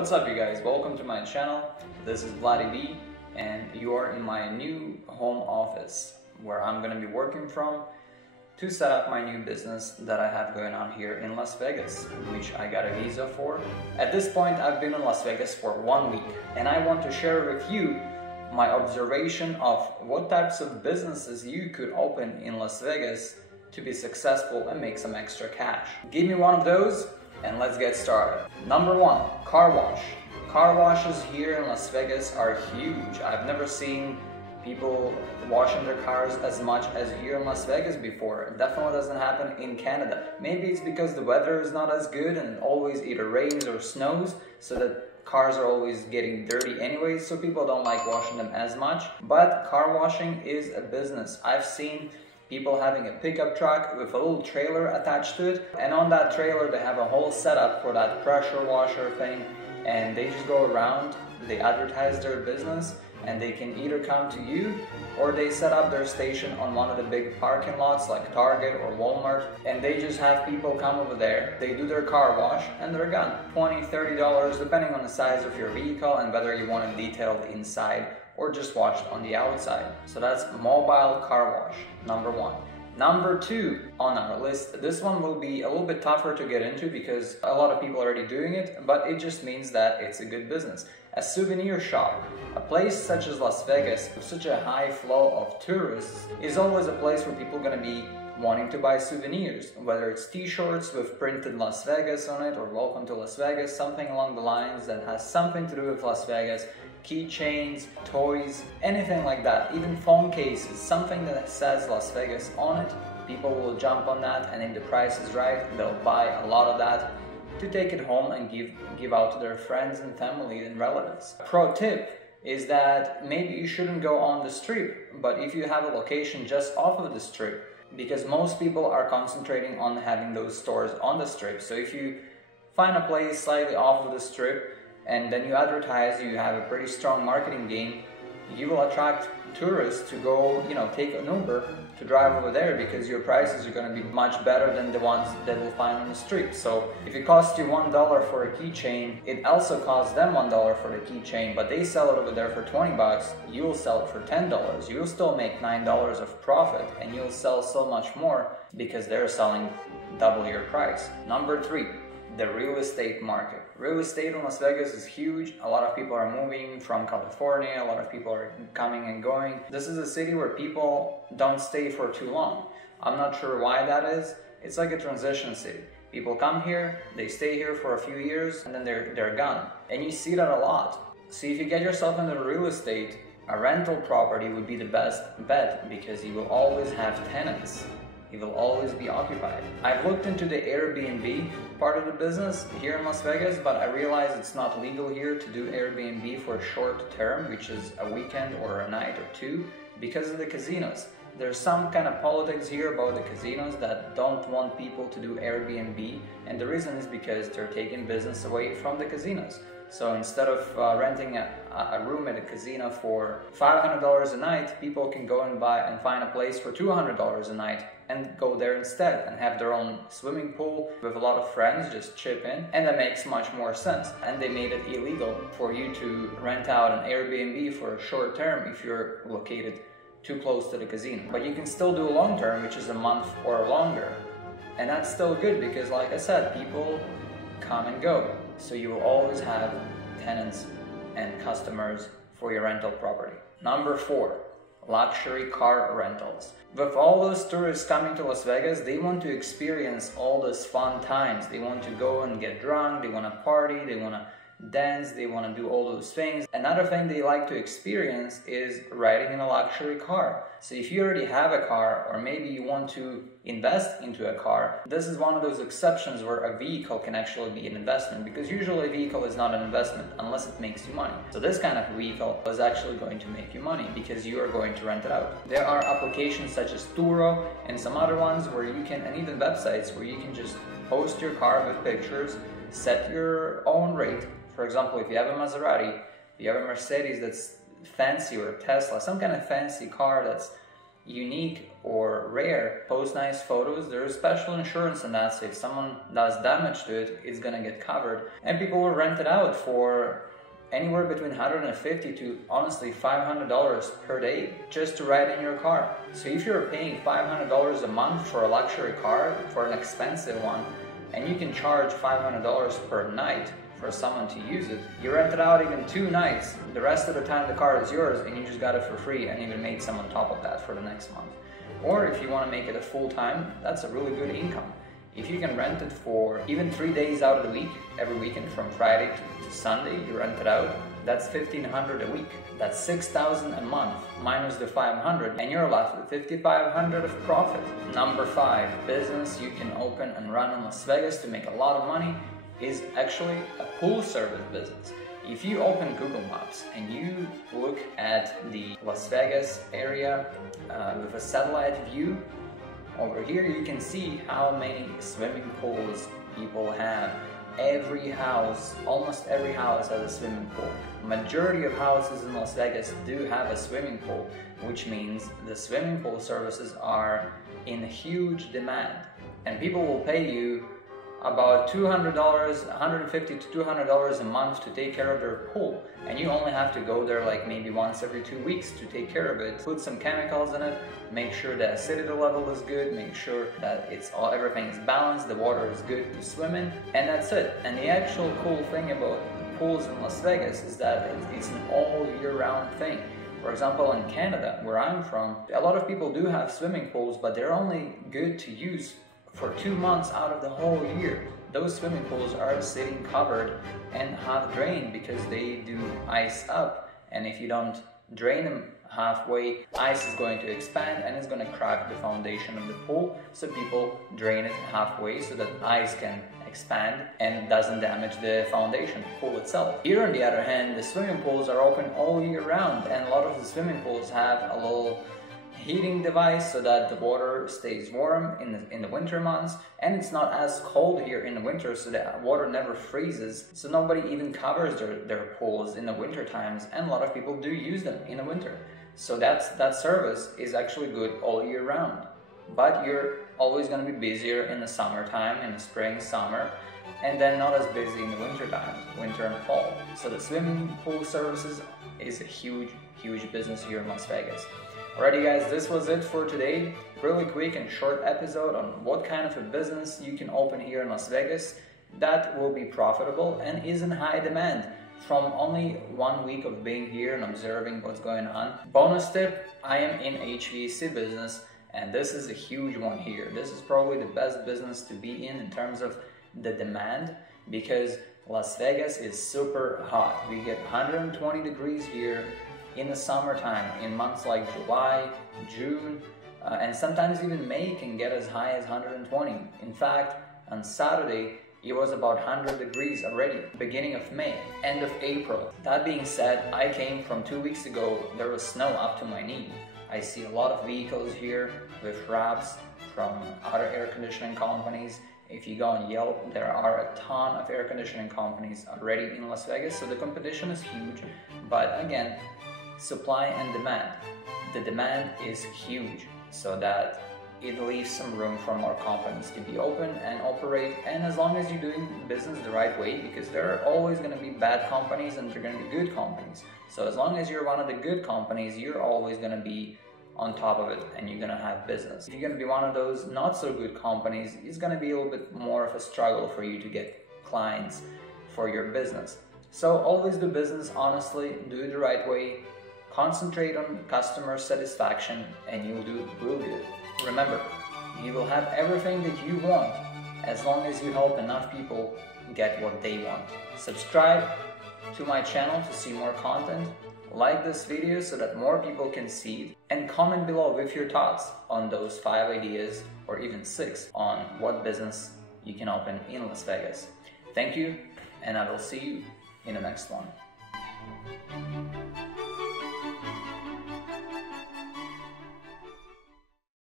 What's up you guys, welcome to my channel. This is Vladdy B and you are in my new home office where I'm gonna be working from to set up my new business that I have going on here in Las Vegas, which I got a visa for. At this point I've been in Las Vegas for 1 week and I want to share with you my observation of what types of businesses you could open in Las Vegas to be successful and make some extra cash. Give me one of those and let's get started. Number 1, car wash. Car washes here in Las Vegas are huge. I've never seen people washing their cars as much as here in Las Vegas before. It definitely doesn't happen in Canada. Maybe it's because the weather is not as good and it always either rains or snows, so that cars are always getting dirty anyway, so people don't like washing them as much. But car washing is a business. I've seen people having a pickup truck with a little trailer attached to it, and on that trailer they have a whole setup for that pressure washer thing, and they just go around, they advertise their business, and they can either come to you or they set up their station on one of the big parking lots like Target or Walmart, and they just have people come over there, they do their car wash and they're gone. $20, $30 depending on the size of your vehicle and whether you want it detailed inside or just washed on the outside. So that's mobile car wash, number 1. Number 2 on our list, this one will be a little bit tougher to get into because a lot of people are already doing it, but it just means that it's a good business. A souvenir shop. A place such as Las Vegas with such a high flow of tourists is always a place where people are going to be wanting to buy souvenirs, whether it's t-shirts with printed Las Vegas on it or welcome to Las Vegas, something along the lines that has something to do with Las Vegas, keychains, toys, anything like that, even phone cases, something that says Las Vegas on it. People will jump on that, and if the price is right, they'll buy a lot of that to take it home and give out to their friends and family and relatives. Pro tip is that maybe you shouldn't go on the strip, but if you have a location just off of the strip, because most people are concentrating on having those stores on the strip. So if you find a place slightly off of the strip and then you advertise, you have a pretty strong marketing game, you will attract tourists to go, take an Uber to drive over there because your prices are going to be much better than the ones that we'll find on the street. So if it costs you $1 for a keychain, it also costs them $1 for the keychain, but they sell it over there for 20 bucks, you'll sell it for $10. You'll still make $9 of profit and you'll sell so much more because they're selling double your price. Number 3. The real estate market. Real estate in Las Vegas is huge. A lot of people are moving from California. A lot of people are coming and going. This is a city where people don't stay for too long. I'm not sure why that is. It's like a transition city. People come here, they stay here for a few years, and then they're gone. And you see that a lot. So if you get yourself into real estate, a rental property would be the best bet because you will always have tenants. It will always be occupied. I've looked into the Airbnb part of the business here in Las Vegas, but I realize it's not legal here to do Airbnb for a short term, which is a weekend or a night or two, because of the casinos. There's some kind of politics here about the casinos that don't want people to do Airbnb, and the reason is because they're taking business away from the casinos. So instead of renting a room at a casino for $500 a night, people can go and find a place for $200 a night and go there instead and have their own swimming pool with a lot of friends, just chip in, and that makes much more sense. And they made it illegal for you to rent out an Airbnb for a short term if you're located too close to the casino. But you can still do a long term, which is a month or longer. And that's still good because, like I said, people come and go. So you will always have tenants and customers for your rental property. Number 4, luxury car rentals. With all those tourists coming to Las Vegas, they want to experience all those fun times. They want to go and get drunk, they want to party, they want to dance, they want to do all those things. Another thing they like to experience is riding in a luxury car. So if you already have a car, or maybe you want to invest into a car, this is one of those exceptions where a vehicle can actually be an investment, because usually a vehicle is not an investment unless it makes you money. So this kind of vehicle is actually going to make you money because you are going to rent it out. There are applications such as Turo and some other ones where you can, and even websites where you can just post your car with pictures, set your own rate. For example, if you have a Maserati, if you have a Mercedes that's fancy, or a Tesla, some kind of fancy car that's unique or rare, post nice photos. There's special insurance in that, so if someone does damage to it, it's gonna get covered. And people will rent it out for anywhere between $150 to honestly $500 per day just to ride in your car. So if you're paying $500 a month for a luxury car, for an expensive one, and you can charge $500 per night for someone to use it, you rent it out even 2 nights. The rest of the time the car is yours and you just got it for free and even made some on top of that for the next month. Or if you want to make it a full time, that's a really good income. If you can rent it for even 3 days out of the week, every weekend from Friday to Sunday, you rent it out, that's $1,500 a week. That's $6,000 a month minus the $500, and you're left with $5,500 of profit. Number 5, business you can open and run in Las Vegas to make a lot of money is actually a pool service business. If you open Google Maps and you look at the Las Vegas area with a satellite view, over here you can see how many swimming pools people have. Every house, almost every house has a swimming pool. Majority of houses in Las Vegas do have a swimming pool, which means the swimming pool services are in huge demand. And people will pay you about $200, $150 to $200 a month to take care of their pool, and you only have to go there like maybe once every 2 weeks to take care of it, put some chemicals in it, make sure the acidity level is good, make sure that everything is balanced, the water is good to swim in, and that's it. And the actual cool thing about the pools in Las Vegas is that it's an all year round thing. For example, in Canada, where I'm from, a lot of people do have swimming pools, but they're only good to use for 2 months out of the whole year. Those swimming pools are sitting covered and half drained because they do ice up, and if you don't drain them halfway, ice is going to expand and it's going to crack the foundation of the pool. So people drain it halfway so that ice can expand and doesn't damage the foundation, the pool itself. Here on the other hand, the swimming pools are open all year round, and a lot of the swimming pools have a little heating device so that the water stays warm in the winter months, and it's not as cold here in the winter, so the water never freezes, so nobody even covers their pools in the winter times, and a lot of people do use them in the winter. So that service is actually good all year round. But you're always going to be busier in the summertime, in the spring, summer, and then not as busy in the winter times, winter and fall. So the swimming pool services is a huge business here in Las Vegas. Alrighty guys, this was it for today. Really quick and short episode on what kind of a business you can open here in Las Vegas that will be profitable and is in high demand from only 1 week of being here and observing what's going on. Bonus tip, I am in HVAC business, and this is a huge one here. This is probably the best business to be in terms of the demand, because Las Vegas is super hot. We get 120 degrees here in the summertime, in months like July, June, and sometimes even May can get as high as 120. In fact, on Saturday, it was about 100 degrees already, beginning of May, end of April. That being said, I came from 2 weeks ago, there was snow up to my knee. I see a lot of vehicles here with wraps from other air conditioning companies. If you go on Yelp, there are a ton of air conditioning companies already in Las Vegas, so the competition is huge. But again, supply and demand. The demand is huge, so that it leaves some room for more companies to be open and operate, and as long as you're doing business the right way, because there are always going to be bad companies and there are going to be good companies. So as long as you're one of the good companies, you're always going to be on top of it and you're going to have business. If you're going to be one of those not so good companies, it's going to be a little bit more of a struggle for you to get clients for your business. So always do business honestly, do it the right way, concentrate on customer satisfaction, and you'll do really good. Remember, you will have everything that you want as long as you help enough people get what they want. Subscribe to my channel to see more content, like this video so that more people can see it, and comment below with your thoughts on those 5 ideas, or even 6, on what business you can open in Las Vegas. Thank you, and I will see you in the next one.